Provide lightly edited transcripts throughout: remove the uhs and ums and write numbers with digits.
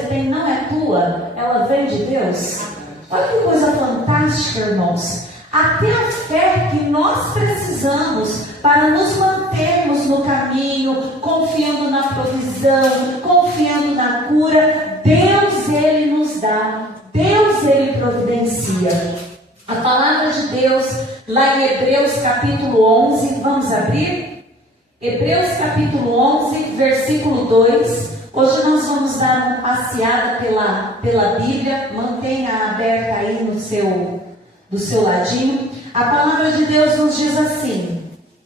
você tem não é tua, ela vem de Deus. Olha que coisa fantástica, irmãos. Até a fé que nós precisamos para nos mantermos no caminho, confiando na provisão, confiando na cura, Deus, Ele nos dá, Deus, Ele providencia. A palavra de Deus, lá em Hebreus capítulo 11, vamos abrir? Hebreus capítulo 11, versículo 2. Hoje nós vamos dar uma passeada pela Bíblia, mantenha aberta aí do seu ladinho. A palavra de Deus nos diz assim,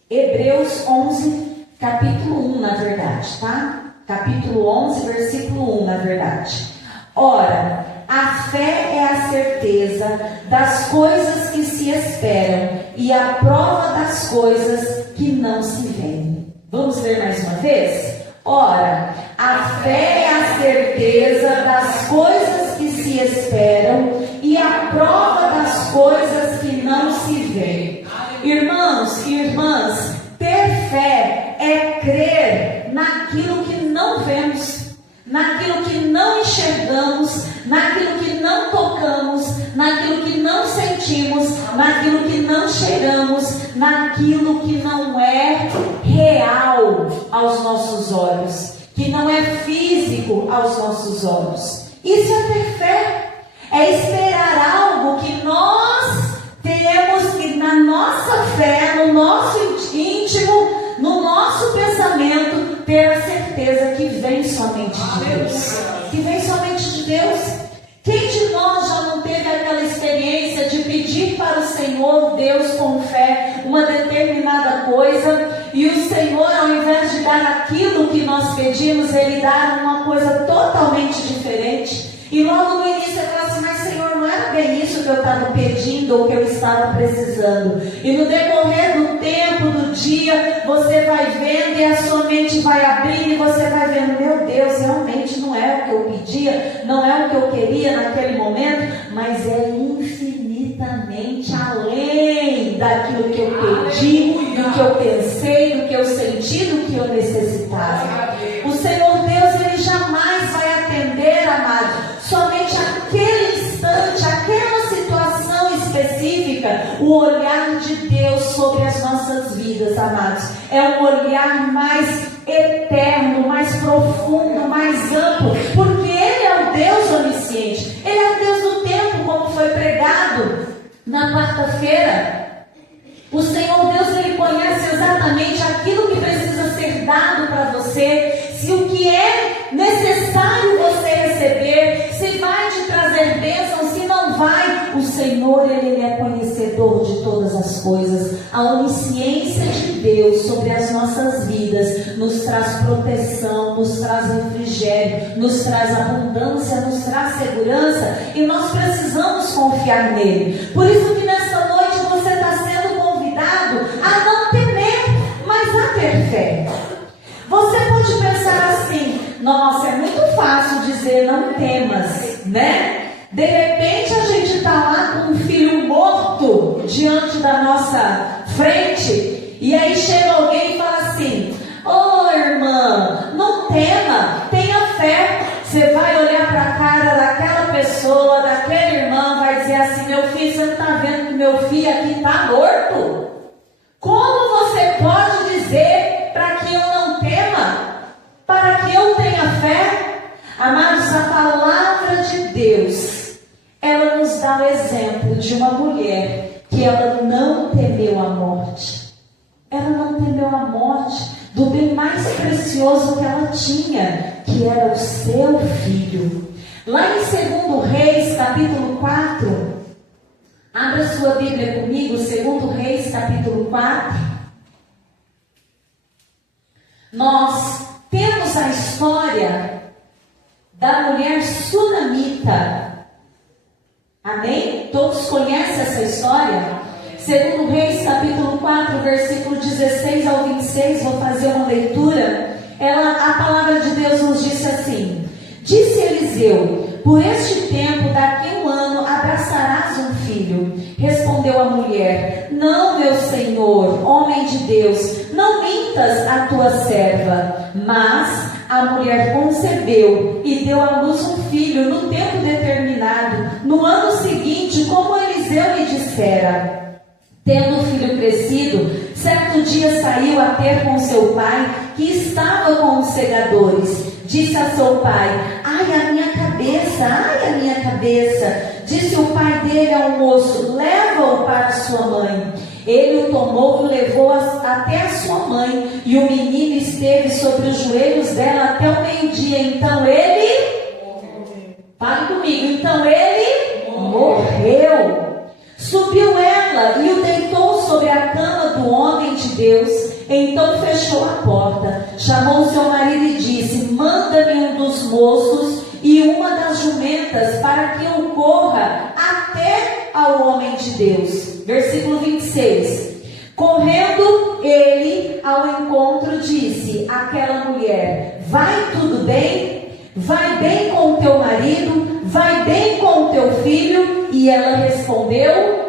Hebreus 11, capítulo 1, na verdade, tá? Capítulo 11, versículo 1, na verdade. Ora, a fé é a certeza das coisas que se esperam e a prova das coisas que não se veem. Vamos ler mais uma vez? Ora, a fé é a certeza das coisas que se esperam e a prova das coisas que não se veem. Irmãos e irmãs, ter fé é crer naquilo que não vemos, naquilo que não enxergamos, naquilo que não tocamos, naquilo que não sentimos, naquilo que não cheiramos, naquilo que não é real aos nossos olhos, que não é físico aos nossos olhos. Isso é ter fé, é esperar algo que nós temos que na nossa fé, no nosso íntimo, no nosso pensamento, ter a certeza que vem somente de Deus. Que vem somente de Deus. Quem de nós já não teve aquela experiência de pedir para o Senhor, Deus, com fé, uma determinada coisa, e o Senhor, ao invés de dar aquilo que nós pedimos, Ele dá uma coisa totalmente diferente? E logo no início eu falo assim, mas Senhor, não era bem isso que eu estava pedindo ou que eu estava precisando. E no decorrer do tempo, do dia, você vai vendo e a sua mente vai abrindo e você vai vendo, meu Deus, realmente não é o que eu pedia, não é o que eu queria naquele momento, mas é infinitamente além daquilo que eu pedi, do que eu pensei, do que eu senti, do que eu necessitava. O Senhor Deus, Ele jamais vai atender, amado, somente aquele instante, aquela situação específica. O olhar de Deus sobre as nossas vidas, amados, é um olhar mais eterno, mais profundo, mais amplo, porque Ele é o Deus onisciente, Ele é o Deus do tempo, como foi pregado na quarta-feira. O Senhor Deus, Ele conhece exatamente aquilo que precisa ser dado para você, se o que é necessário você receber, se vai te trazer bênção, se não vai. O Senhor, Ele é conhecedor de todas as coisas. A onisciência de Deus sobre as nossas vidas nos traz proteção, nos traz refrigério, nos traz abundância, nos traz segurança, e nós precisamos confiar nele. Por isso que nessa noite você está sendo convidado a não temer, mas a ter fé. Você pode pensar assim, nossa, é muito fácil dizer não temas, né? De repente a gente está lá com um filho morto diante da nossa frente, e aí chega alguém e fala assim, ô irmã, não tema, tenha fé. Você vai olhar para a cara daquela pessoa, daquela irmã, vai dizer assim, meu filho, você não está vendo que meu filho aqui está morto? Como você pode dizer para que eu não tema, para que eu tenha fé? Amados, a palavra de Deus, ela nos dá o exemplo de uma mulher que ela não temeu a morte. Ela não temeu a morte do bem mais precioso que ela tinha, que era o seu filho. Lá em 2 Reis, capítulo 4, abra sua Bíblia comigo, 2 Reis, capítulo 4. Nós temos a história da mulher sunamita. Amém? Todos conhecem essa história? 2 Reis, capítulo 4, versículo 16 ao 26, vou fazer uma leitura. A palavra de Deus nos disse assim: disse Eliseu, por este tempo, daqui a 1 ano, abraçarás um filho. Respondeu a mulher, não, meu senhor, homem de Deus, não mintas a tua serva. Mas a mulher concebeu e deu à luz um filho no tempo determinado, no ano seguinte, como Eliseu lhe dissera. Tendo o filho crescido, certo dia saiu a ter com seu pai, que estava com os segadores. Disse a seu pai: ai, a minha cabeça, ai, a minha cabeça. Disse o pai dele ao moço: leva-o para sua mãe. Ele o tomou e o levou até a sua mãe, e o menino esteve sobre os joelhos dela até o meio-dia. Então ele, fale comigo, então ele morreu. Subiu ela e o deitou sobre a cama do homem de Deus. Então fechou a porta, chamou seu marido e disse: manda-me um dos moços e uma das jumentas, para que eu corra até ao homem de Deus. Versículo 26. Correndo ele ao encontro, disse àquela mulher: vai tudo bem? Vai bem com o teu marido? Vai bem com o teu filho? E ela respondeu: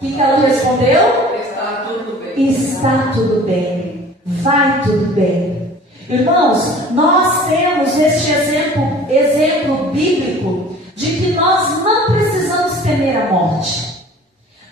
o que ela respondeu? Está tudo bem. Está tudo bem. Vai tudo bem. Irmãos, nós temos este exemplo bíblico de que nós não precisamos temer a morte.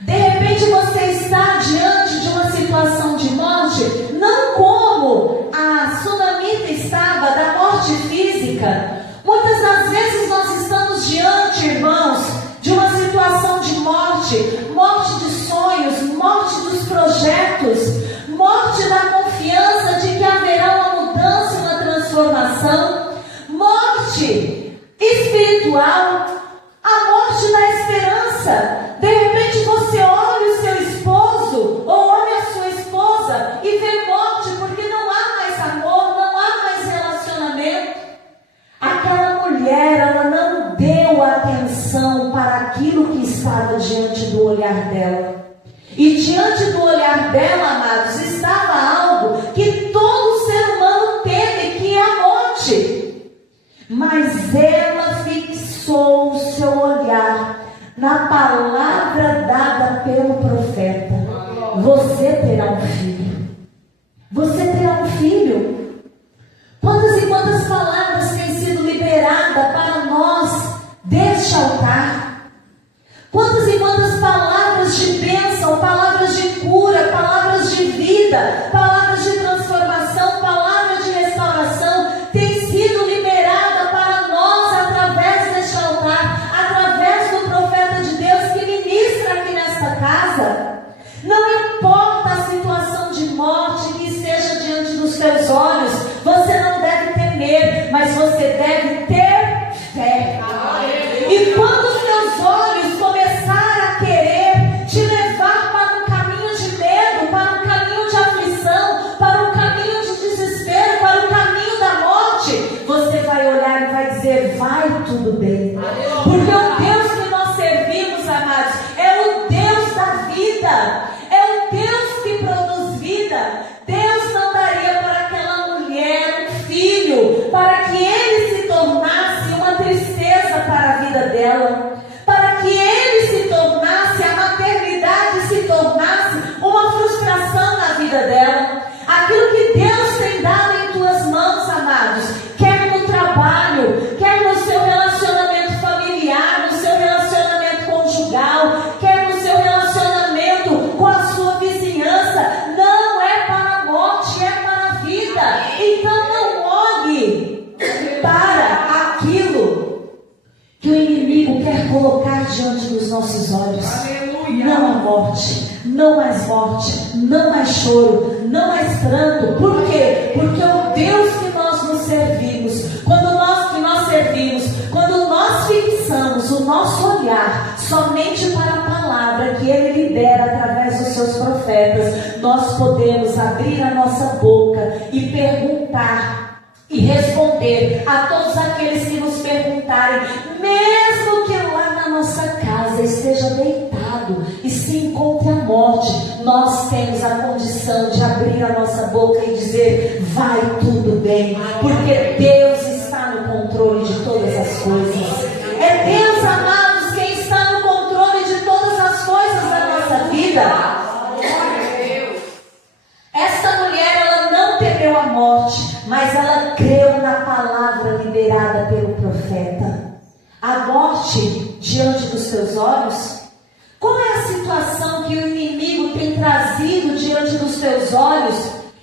De repente você está diante de uma situação de morte, não como a sunamita estava, da morte física. Muitas das vezes nós estamos diante, irmãos, de uma situação de morte, morte de sonhos, morte dos projetos, morte da confiança de que haverá uma mudança, uma transformação, morte espiritual, a morte da esperança. De repente você olha o seu esposo ou olha a sua esposa e vê morte, porque não há mais amor, não há mais relacionamento. Aquela mulher, ela não deu atenção para aquilo que estava diante do olhar dela. E diante do olhar dela, amados, estava algo que todo ser humano teme, que é a morte. Mas ela fixou o seu olhar na palavra dada pelo profeta: você terá um filho. Você terá um filho. Quantas e quantas palavras têm sido liberadas para nós deste altar? Quantas e quantas palavras de bênção, palavras de cura, palavras de vida, palavras de transformação, palavras de restauração têm sido liberadas para nós através deste altar, através do profeta de Deus que ministra aqui nesta casa? Não importa a situação de morte que esteja diante dos teus olhos, você não deve temer, mas você deve ter fé. E quando os teus olhos começarem a querer te levar para um caminho de medo, para um caminho de aflição, para um caminho de desespero, para o caminho da morte, você vai olhar e vai dizer: vai tudo bem. Porque o Deus que nós servimos, amados, é o Deus da vida, é o Deus que produz vida. Deus não daria para aquela mulher um filho para que ele se tornasse uma tristeza para a vida dela, para que ele se tornasse, a maternidade se tornasse uma frustração na vida dela. Aquilo que Deus tem dado em tuas mãos, amados, quer no trabalho, quer no seu relacionamento familiar, no seu relacionamento conjugal, quer no seu relacionamento com a sua vizinhança, não é para a morte, é para a vida. Então não olhe para aquilo que o inimigo quer colocar diante dos nossos olhos. Aleluia. Não há morte, não mais morte, não mais choro, não mais pranto. Por quê? Porque o Deus que nós nos servimos, quando nós fixamos o nosso olhar somente para a palavra que Ele libera através dos seus profetas, nós podemos abrir a nossa boca e perguntar e responder a todos aqueles que nos perguntarem, mesmo que lá na nossa casa esteja deitado e se encontre a morte, nós temos a condição de abrir a nossa boca e dizer: vai tudo bem, porque Deus está no controle de todas as coisas. É Deus, amados, quem está no controle de todas as coisas da nossa vida. Esta mulher, ela não temeu a morte, mas ela creu na palavra liberada pelo profeta. morte diante dos teus olhos? Qual é a situação que o inimigo tem trazido diante dos teus olhos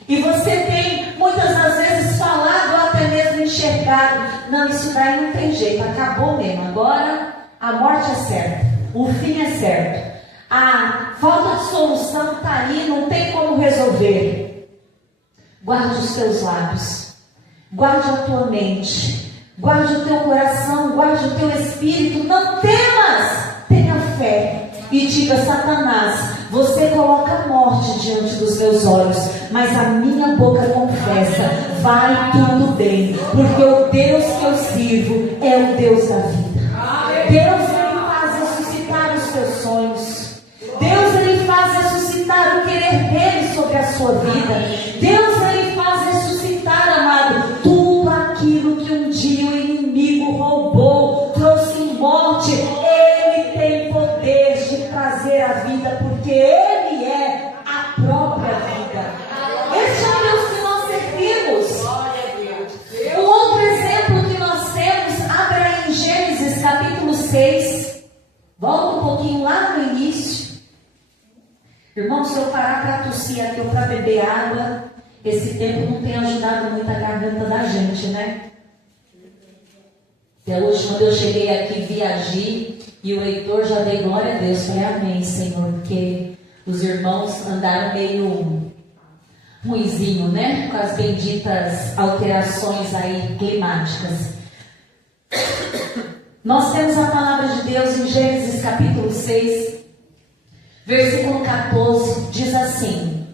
e você tem muitas das vezes falado ou até mesmo enxergado? Não, isso daí não tem jeito, acabou mesmo, agora a morte é certa, o fim é certo, a falta de solução está aí, não tem como resolver. Guarde os teus lábios, guarde a tua mente, guarde o teu coração, guarde o teu espírito, não temas, tenha fé. E diga: Satanás, você coloca a morte diante dos meus olhos, mas a minha boca confessa, vai tudo bem, porque o Deus que eu sirvo é o Deus da vida. Deus, Ele faz ressuscitar os teus sonhos. Deus, Ele faz ressuscitar o querer dEle sobre a sua vida. Deus, Ele faz ressuscitar, amado, tudo aquilo que um dia o inimigo roubou, trouxe em morte. Ele tem poder de trazer a vida, porque Ele é a própria vida. Esse é o Deus que nós servimos. Um outro exemplo que nós temos, abra em Gênesis capítulo 6. Volta um pouquinho lá no início. Irmão, se eu parar para tossir aqui ou para beber água, esse tempo não tem ajudado muito a garganta da gente, né? Até hoje, quando eu cheguei aqui, viajei, e o Heitor já deu glória a Deus. Falei: amém, Senhor, porque os irmãos andaram meio ruizinho, né? Com as benditas alterações aí climáticas. Nós temos a palavra de Deus em Gênesis capítulo 6, versículo 14, diz assim.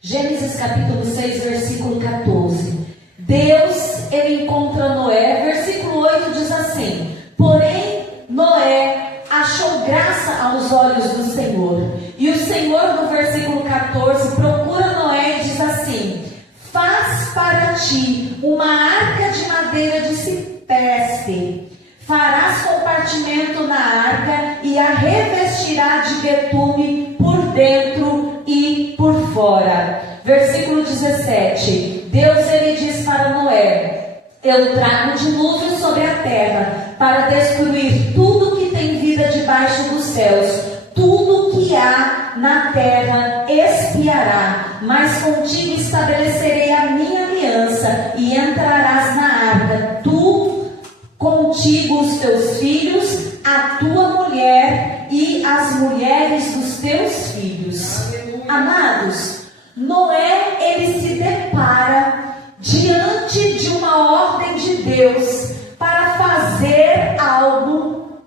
Gênesis capítulo 6, versículo 14. Deus, Ele encontra Noé, versículo 8 diz assim: porém, Noé achou graça aos olhos do Senhor. E o Senhor, no versículo 14, procura Noé e diz assim: faz para ti uma arca de madeira de cipreste. Farás compartimento na arca e a revestirá de betume por dentro e por fora. Versículo 17. Deus, Ele diz para Noé: eu trago um dilúvio sobre a terra para destruir tudo que tem vida debaixo dos céus. Tudo que há na terra expiará, mas contigo estabelecerei a minha aliança e entrarás na arca, tu, contigo os teus filhos, a tua mulher e as mulheres dos teus filhos. Amados, Noé, ele se depara diante de uma ordem de Deus para fazer algo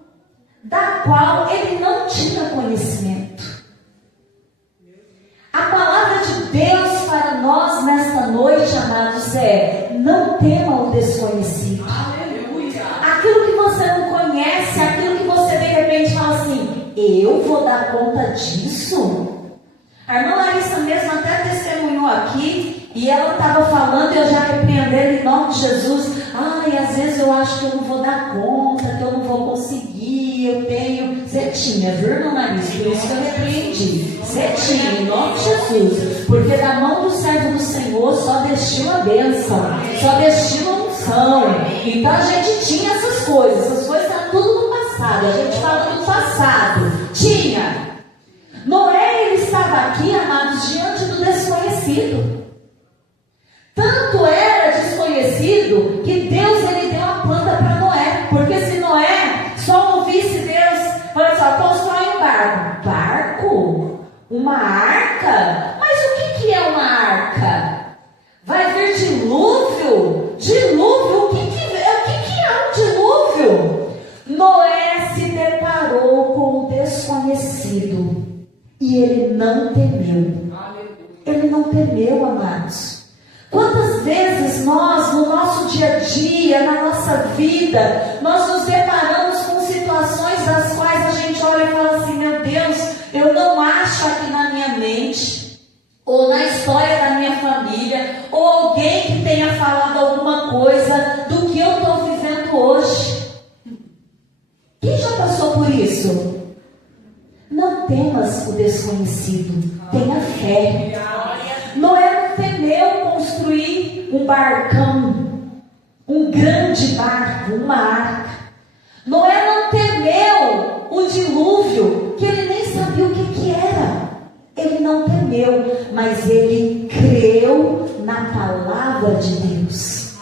da qual ele não tinha conhecimento. A palavra de Deus para nós nesta noite, amados, é: não tema o desconhecido. Aleluia. Aquilo que você não conhece, aquilo que você de repente fala assim: eu vou dar conta disso? A irmã Larissa mesmo até testemunhou aqui, e ela estava falando, e eu já repreendendo em nome de Jesus: ai, às vezes eu acho que eu não vou dar conta, que eu não vou conseguir, eu tenho. Você tinha, viu, irmã Larissa? Por isso que eu repreendi. Você tinha, em nome de Jesus, porque da mão do servo do Senhor só destiu a bênção, só destiu a unção. Então a gente tinha essas coisas estão tudo no passado, a gente fala do passado. Tinha. Noé, ele estava aqui, amados, diante do desconhecido. Tanto era desconhecido que Deus, ele deu a planta para Noé. Porque se Noé só ouvisse Deus, olha só, constrói um barco. Barco? Uma arca? Mas o que é uma arca? Vai vir dilúvio? Dilúvio? O que é um dilúvio? Noé se deparou com o desconhecido. E ele não temeu. Ele não temeu, amados. Quantas vezes nós, no nosso dia a dia, na nossa vida, nós nos deparamos com situações das quais a gente olha e fala assim: meu Deus, eu não acho aqui na minha mente, ou na história da minha família, ou alguém que tenha falado alguma coisa do que eu estou vivendo hoje. Quem já passou por isso? Não temas o desconhecido, tenha fé. Noé não temeu construir um barcão, um grande barco, uma arca. Noé não temeu o dilúvio, que ele nem sabia o que era. Ele não temeu, mas ele creu na palavra de Deus.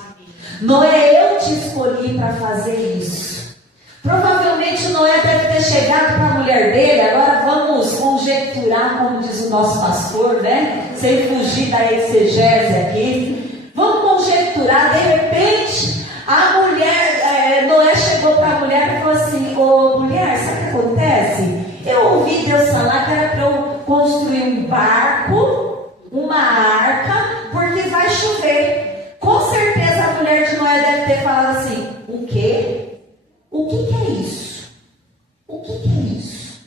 Noé, eu te escolhi para fazer isso. Provavelmente Noé deve ter chegado para a mulher dele. Agora vamos conjecturar, como diz o nosso pastor, né? Sem fugir da exegese aqui. Vamos conjecturar, de repente, a mulher, Noé chegou para a mulher e falou assim: ô mulher, sabe o que acontece? Eu ouvi Deus falar que era para eu construir um barco, uma arca, porque vai chover. Com certeza a mulher de Noé deve ter falado assim: o quê? O que é isso? O que é isso?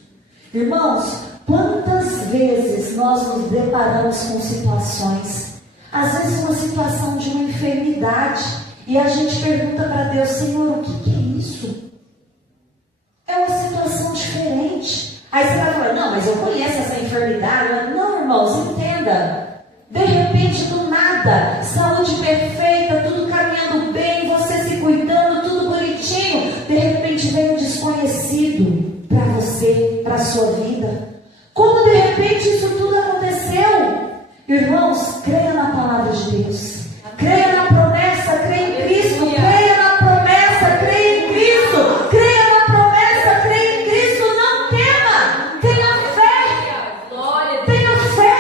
Irmãos, quantas vezes nós nos deparamos com situações, às vezes uma situação de uma enfermidade, e a gente pergunta para Deus: Senhor, o que é isso? É uma situação diferente. Aí você vai falar: não, mas eu conheço essa enfermidade. Não, irmãos, entenda. De repente, do nada, saúde perfeita, tudo caminhando bem, você se cuidando, tudo bonitinho. De repente vem um desconhecido para você, para a sua vida. Como de repente isso tudo aconteceu? Irmãos, creia na palavra de Deus. Creia na promessa, creia em Cristo. Creia na promessa, creia em Cristo. Creia na promessa, creia em Cristo. Não tema, tenha fé. Tenha fé.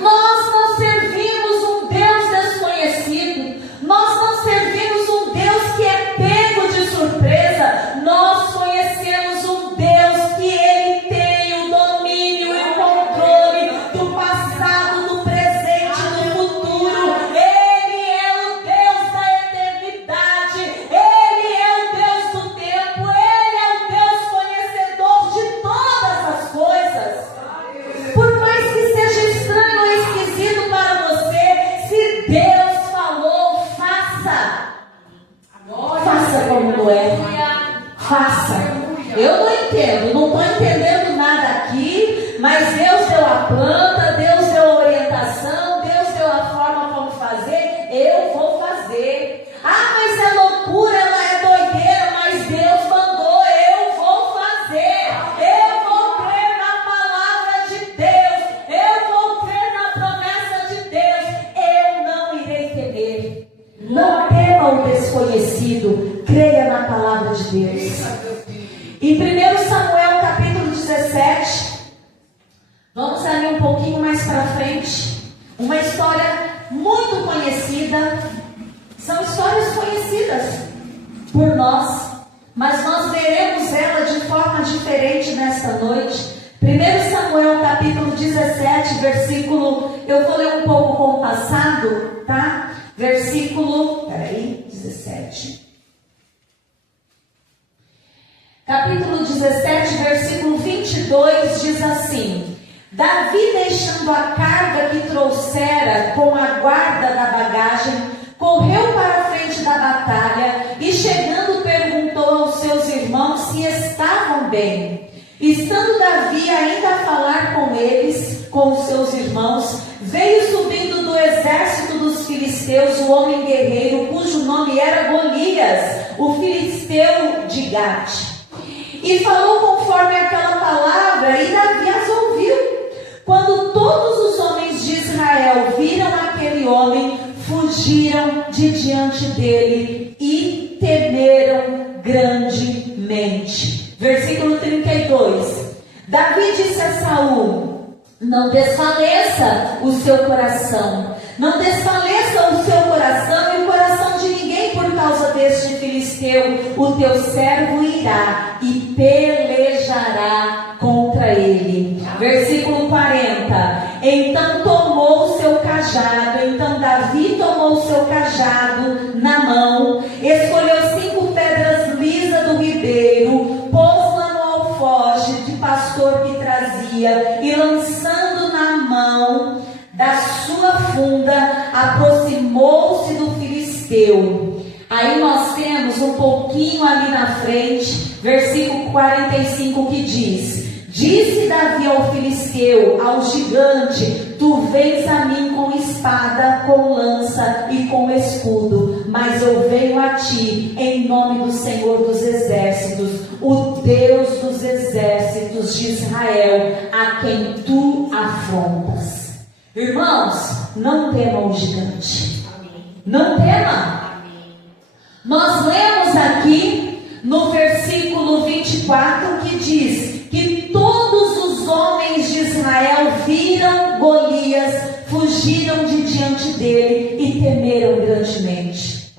Nós não servimos um Deus desconhecido. Nós não servimos um Deus que é pego de surpresa. Nós conhecemos um Deus que Ele tem o domínio e o controle do passado, do presente, do futuro. Ele é o Deus da eternidade. Ele é o Deus do tempo. Ele é o Deus conhecedor de todas as coisas. Por mais que seja estranho ou esquisito para você, se Deus falou, faça. Faça como Noé. Faça. Eu não entendo, não estou entendendo nada aqui, mas Deus deu a planta, Deus deu a orientação, Deus deu a forma como fazer, eu vou fazer. Ah, mas é loucura, ela é doideira, mas Deus mandou, eu vou fazer. Eu vou crer na palavra de Deus, eu vou crer na promessa de Deus, eu não irei temer. Não tema o desconhecido, creia na palavra de Deus. Em 1 Samuel capítulo 17, vamos ali um pouquinho mais para frente, uma história muito conhecida. São histórias conhecidas por nós, mas nós veremos ela de forma diferente nesta noite. 1 Samuel capítulo 17, versículo, eu vou ler um pouco compassado, tá? Versículo, 17. Capítulo 17, versículo 22, diz assim: Davi, deixando a carga que trouxera com a guarda da bagagem, correu para a frente da batalha e, chegando, perguntou aos seus irmãos se estavam bem. Estando Davi ainda a falar com eles, com os seus irmãos, veio subindo do exército dos filisteus o homem guerreiro, cujo nome era Golias, o filisteu de Gate. E falou conforme aquela palavra, e Davi as ouviu. Quando todos os homens de Israel viram aquele homem, fugiram de diante dele e temeram grandemente. Versículo 32. Davi disse a Saul: não desfaleça o seu coração. Não desfaleça o seu coração e o coração de ninguém por causa deste filisteu. O teu servo irá e pelejará contra ele. Versículo 40. Então tomou o seu cajado. Então Davi tomou o seu cajado na mão, escolheu 5 pedras lisas do ribeiro, pôs-la no alforje de pastor que trazia, e lançando na mão da sua funda, aproximou-se do filisteu. Aí nós temos um pouquinho ali na frente, versículo 45, que diz: Disse Davi ao filisteu, ao gigante: Tu vens a mim com espada, com lança e com escudo, mas eu venho a ti em nome do Senhor dos Exércitos, o Deus dos exércitos de Israel, a quem tu afrontas. Irmãos, não temam o gigante. Não tema. Nós lemos aqui no versículo 24 que diz que todos os homens de Israel viram Golias, fugiram de diante dele e temeram grandemente.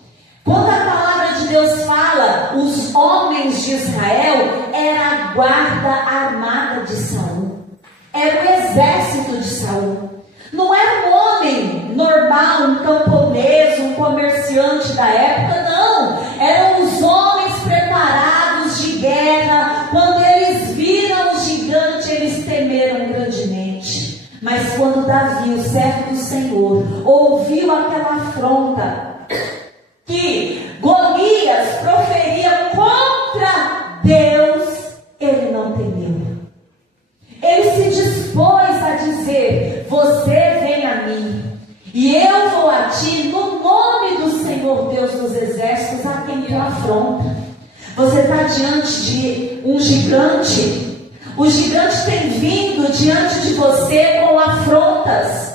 Quando a palavra de Deus fala, os homens de Israel era a guarda armada de Saul, era o exército de Saul. Não era um homem normal, um camponês, um comerciante da época, não. Eram os homens preparados de guerra. Quando eles viram o gigante, eles temeram grandemente. Mas quando Davi, o servo do Senhor, ouviu aquela afronta que Golias proferia contra Deus, ele não temeu. Ele se dispôs a dizer: você vem a mim, e eu vou a ti no nome do Senhor Deus dos exércitos, a quem tu afronta. Você está diante de um gigante. O gigante tem vindo diante de você com afrontas.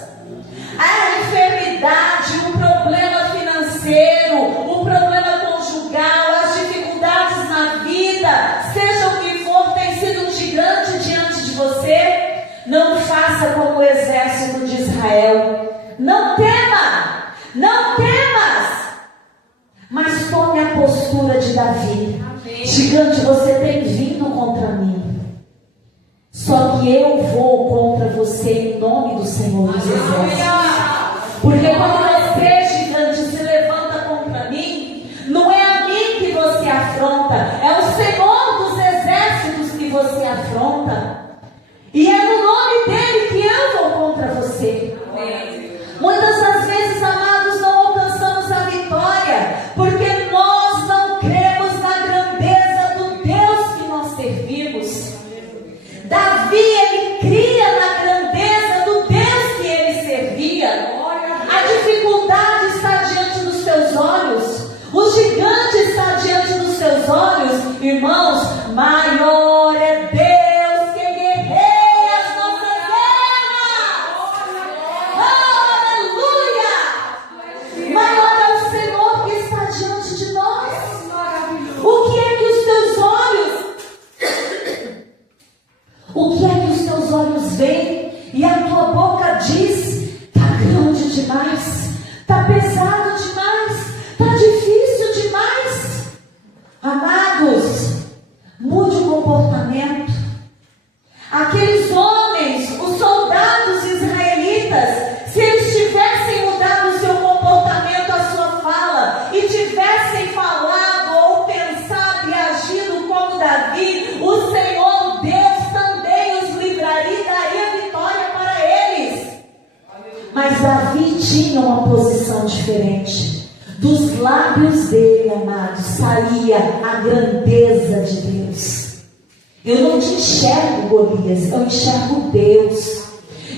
A enfermidade, o problema financeiro, o problema conjugal, as dificuldades na vida, seja o que for, tem sido um gigante diante de você. Não faça como o exército de Israel. Não tema, não temas, mas tome a postura de Davi. Amém. Gigante, você tem vindo contra mim, só que eu vou contra você em nome do Senhor dos exércitos. Porque quando você, gigante, se levanta contra mim, não é a mim que você afronta, é o Senhor dos exércitos que você afronta. E é no nome dele que eu vou contra você. Amém. Muitas das vezes, amados, não alcançamos a vitória, porque nós não cremos na grandeza do Deus que nós servimos. Davi, ele cria na grandeza do Deus que ele servia. A dificuldade está diante dos seus olhos, o gigante está diante dos seus olhos. Irmãos, maior é Deus. Vem e a tua boca diz: está grande demais, está pesado demais, está difícil demais. Amados, mude o comportamento. Aqueles homens, os soldados israelitas, se eles tivessem mudado o seu comportamento, a sua fala, e tivessem falado ou pensado e agido como Davi, o Senhor Deus e daria vitória para eles. Mas Davi tinha uma posição diferente. Dos lábios dele, amados, saía a grandeza de Deus. Eu não te enxergo, Golias, eu enxergo Deus.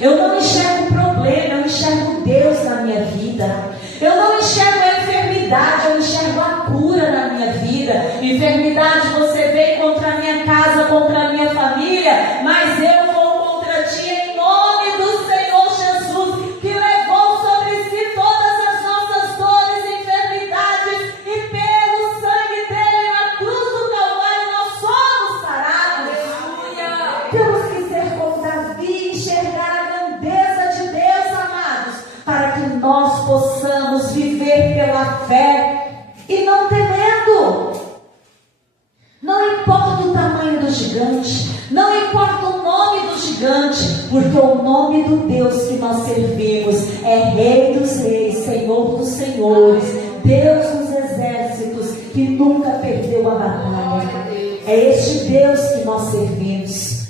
Eu não enxergo problema, eu enxergo Deus na minha vida. Eu não enxergo a enfermidade, eu enxergo a cura na minha vida. Enfermidade, você vem contra a minha casa, contra a minha família, mas eu vou contra ti em nome do Senhor Jesus, que levou sobre si todas as nossas dores e enfermidades, e pelo sangue dele na cruz do Calvário nós somos sarados. Aleluia. Temos que ser como Davi, enxergar a grandeza de Deus, amados, para que nós possamos viver pela fé e não temendo. Não importa o tamanho do gigante, não importa o nome do gigante, porque o nome do Deus que nós servimos é Rei dos Reis, Senhor dos Senhores, Deus dos exércitos, que nunca perdeu a batalha. É este Deus que nós servimos.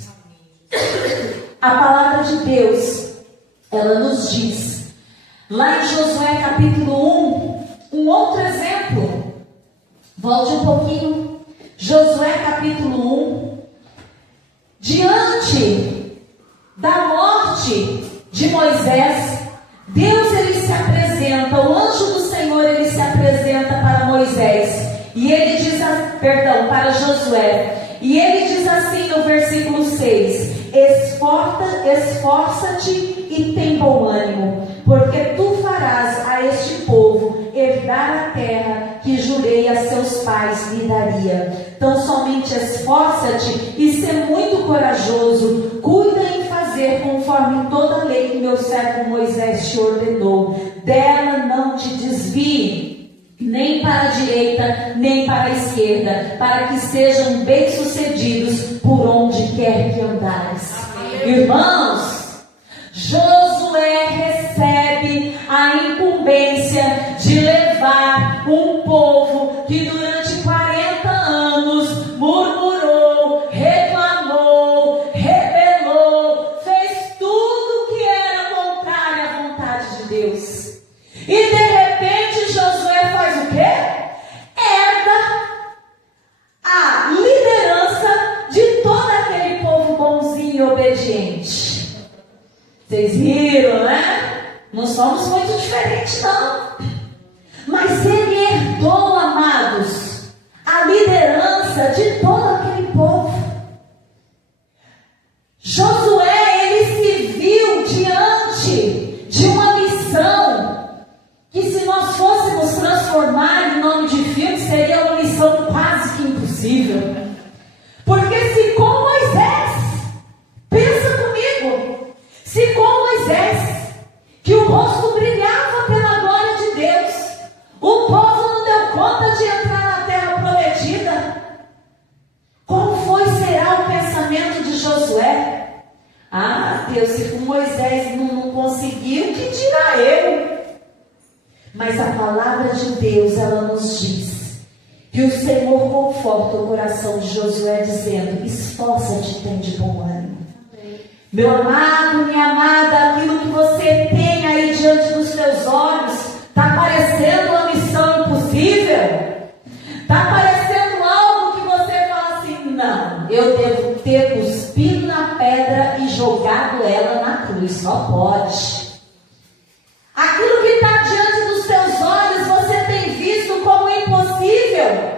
A palavra de Deus, ela nos diz, lá em Josué capítulo 1, um outro exemplo. Volte um pouquinho. Josué capítulo 1. Diante da morte de Moisés, Deus ele se apresenta, o anjo do Senhor ele se apresenta para Moisés, e ele diz, para Josué, e ele diz assim no versículo 6: esforça-te e tem bom ânimo, porque tu farás a este povo herdar a terra que jurei a seus pais lhe daria. Então somente esforça-te e sê muito corajoso, cuida em fazer conforme toda a lei que meu servo Moisés te ordenou, dela não te desvie, nem para a direita, nem para a esquerda, para que sejam bem-sucedidos por onde quer que andares. Irmãos, Josué recebe a incumbência de levar um povo que durante 40 anos murmurou, reclamou, rebelou, fez tudo que era contrário à vontade de Deus. E de repente Josué faz o quê? Herda a liderança de todo aquele povo bonzinho e obediente. Vocês viram, né? Não somos muito diferentes, não. Mas ele herdou, amados, a liderança de todo aquele povo. Josué, ele se viu diante de uma missão que, se nós fôssemos transformar em nome de filme, seria uma missão quase que impossível. Porque se com Moisés, pensa comigo, se com Moisés, que o rosto brilhava pela glória de Deus, o povo não deu conta de entrar na terra prometida, como será o pensamento de Josué? Ah, Deus, se com Moisés não conseguiu, que dirá eu? Mas a palavra de Deus, ela nos diz que o Senhor conforta o coração de Josué, dizendo: esforça-te, tem de bom ânimo. Meu amado, minha amada, aquilo que você tem aí diante dos teus olhos, está parecendo uma missão impossível? Está parecendo algo que você fala assim: não, eu devo ter cuspido na pedra e jogado ela na cruz, só pode. Aquilo que está diante dos teus olhos, você tem visto como impossível,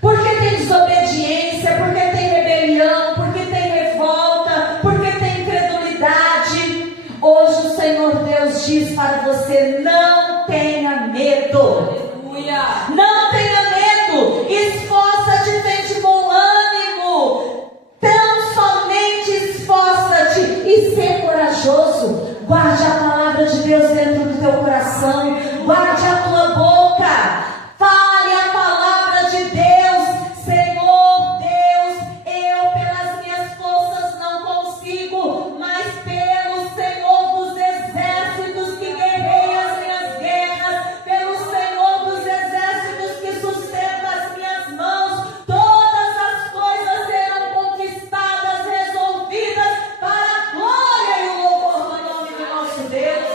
porque tem desobediência, porque tem rebelião, porque tem revolta, porque tem incredulidade. Hoje o Senhor Deus diz para você: não tenha medo. Aleluia. Não tenha medo. Esforça-te, tem de bom ânimo. Tão somente esforça-te e ser corajoso. Guarde a palavra de Deus dentro do teu coração. Guarde a tua boca. Fale a palavra de Deus. Senhor Deus, eu pelas minhas forças não consigo, mas pelo Senhor dos exércitos que guerreia as minhas guerras, pelo Senhor dos exércitos que sustenta as minhas mãos, todas as coisas serão conquistadas, resolvidas para a glória e o louvor do nome do nosso Deus.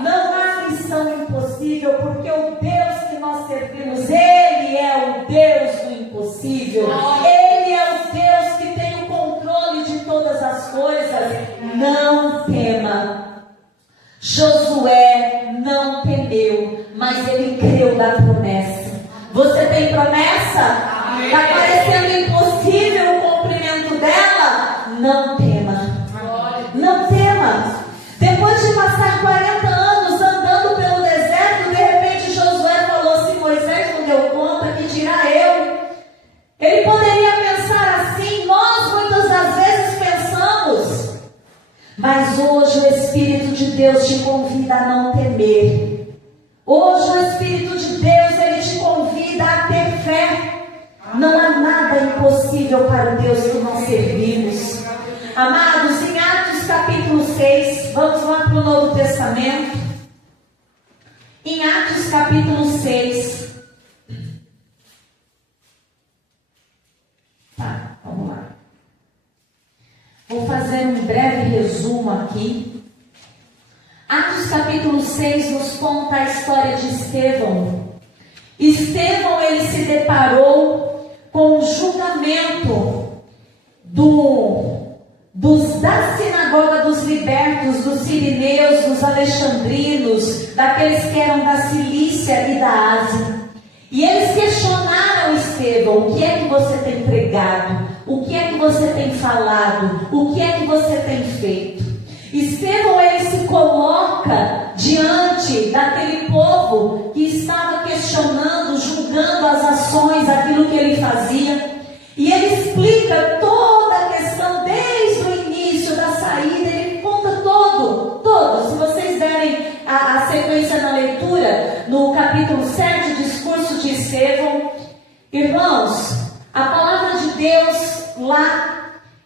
Não há missão impossível, porque o Deus que nós servimos, Ele é o Deus do impossível. Ele é o Deus que tem o controle de todas as coisas. Não tema. Josué não temeu, mas ele creu na promessa. Você tem promessa? Está parecendo impossível o cumprimento dela? Não tema. Não tema. Depois de passar 40 anos andando pelo deserto, de repente Josué falou: se Moisés não deu conta, que dirá eu? Ele poderia pensar assim, nós muitas das vezes pensamos. Mas hoje o Espírito de Deus te convida a não temer. Hoje o Espírito de Deus, ele te convida a ter fé. Não há nada impossível para o Deus que nós servimos. Amados, em Atos capítulo 6, vamos lá para o Novo Testamento. Em Atos capítulo 6. Tá, vamos lá. Vou fazer um breve resumo aqui. Atos capítulo 6 nos conta a história de Estevão. Estevão, ele se deparou com o julgamento da sinagoga sinagoga dos libertos, dos sirineus, dos alexandrinos, daqueles que eram da Cilícia e da Ásia. E eles questionaram Estevão: o que é que você tem pregado? O que é que você tem falado? O que é que você tem feito? Estevão, ele se coloca diante daquele povo que estava questionando, julgando as ações, aquilo que ele fazia. E ele explica toda a questão desde o início da saída, ele conta todo. Se vocês derem a sequência na leitura, no capítulo 7, o discurso de Estevão, irmãos, a palavra de Deus lá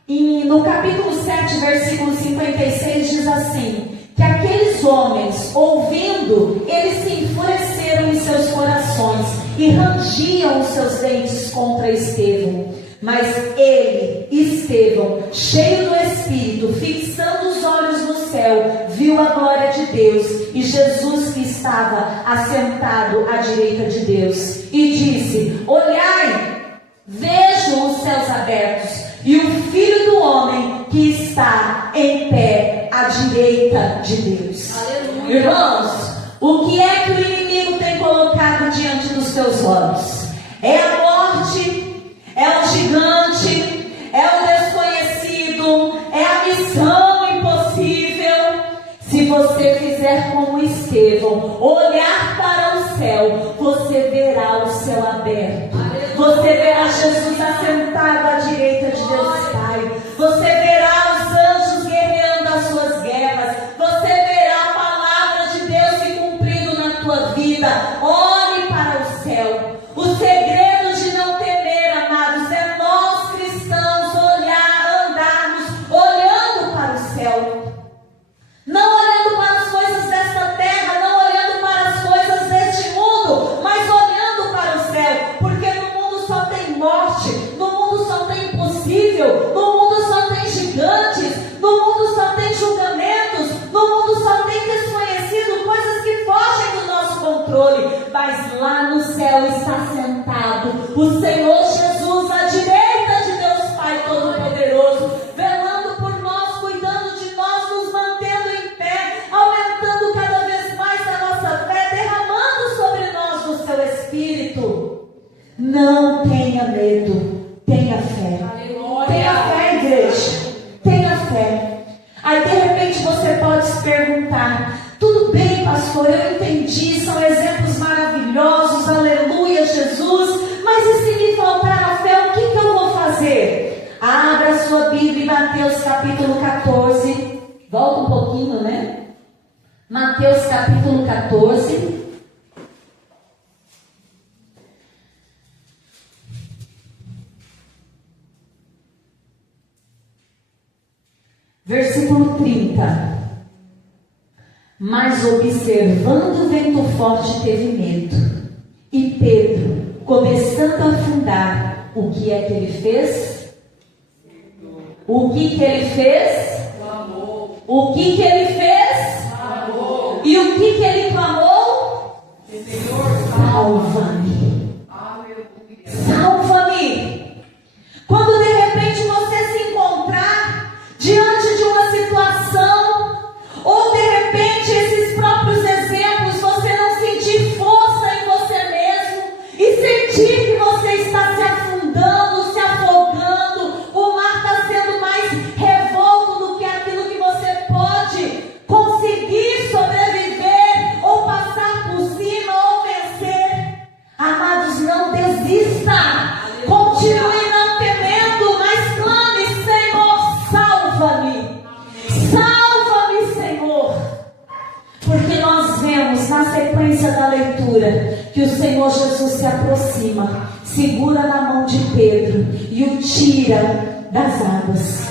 no capítulo 7, versículo 56, diz assim: que aqueles homens, ouvindo, eles se enfureceram em seus corações e rangiam os seus dentes contra Estevão. Mas ele, Estevão, cheio do Espírito, fixando os olhos no céu, viu a glória de Deus e Jesus que estava assentado à direita de Deus, e disse: olhai, vejo os céus abertos e o Filho do Homem que está em pé à direita de Deus. Aleluia. Irmãos, o que é que o inimigo tem colocado diante dos seus olhos? É a morte, é o gigante, é o desconhecido, é a missão impossível. Se você fizer como Estevão, olhar para o céu, você verá o céu aberto. Você verá Jesus assentado à direita de Deus Pai. Você verá os anjos guerreando as suas guerras. Você verá a palavra de Deus se cumprindo na tua vida. Olhe para o céu. O segredo de não temer, amados, é nós cristãos andarmos olhando para o céu. Não olhando para as coisas desta terra, não olhando para as coisas deste mundo, mas olhando para o céu, porque no mundo só tem morte, no mundo só tem impossível, no mundo só tem gigantes, no mundo só tem julgamentos, no mundo só tem desconhecido, coisas que fogem do nosso controle. Mas lá no céu está sentado o Senhor Jesus à direita de Deus Pai Todo-Poderoso, velando por nós, cuidando de nós, nos mantendo em pé, aumentando cada vez mais a nossa fé, derramando sobre nós o seu Espírito. Não tenha medo, tenha fé. Aleluia. Tenha fé, igreja, tenha fé. Aí de repente você pode se perguntar: tudo bem, pastor, eu entendi, são exemplos maravilhosos, aleluia, Jesus, mas e se me faltar a fé, o que eu vou fazer? Abra sua Bíblia em Mateus capítulo 14, volta um pouquinho, né? Mateus capítulo 14. Versículo 30. Mas observando o vento forte teve medo. E Pedro, começando a afundar, o que é que ele fez? O que ele fez? Clamou. O que ele fez? Clamou. E o que ele clamou? Senhor, salva-me. Salva-me. Quando de repente você se encontrar diante de uma situação, ou de repente esses próprios exemplos, você não sentir força em você mesmo e sentir que você está se afundando, se afogando, o mar está sendo mais revolto do que aquilo que você pode conseguir sobreviver ou passar por cima ou vencer. Amados, não desista, continue não temendo, mas clame: Senhor, salva-me, salva-me, Senhor. Porque nós vemos na sequência da leitura que o Senhor Jesus se aproxima, segura na mão de Pedro e o tira das águas.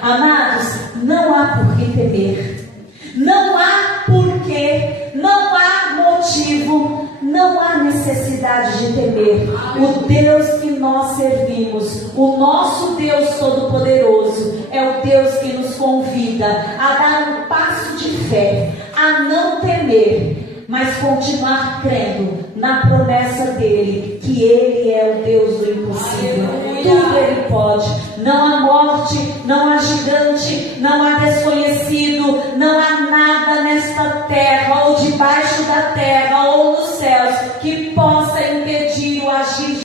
Amados, não há por que temer, não há porquê, não há motivo, não há necessidade de temer. O Deus que nós servimos, o nosso Deus Todo-Poderoso, é o Deus que nos convida a dar um passo de fé, a não temer, mas continuar crendo na promessa dele, que ele é o Deus do impossível. Tudo ele pode. Não há morte, não há gigante, não há desconhecido, não há nada nesta terra, ou debaixo da terra, ou nos céus, que possa impedir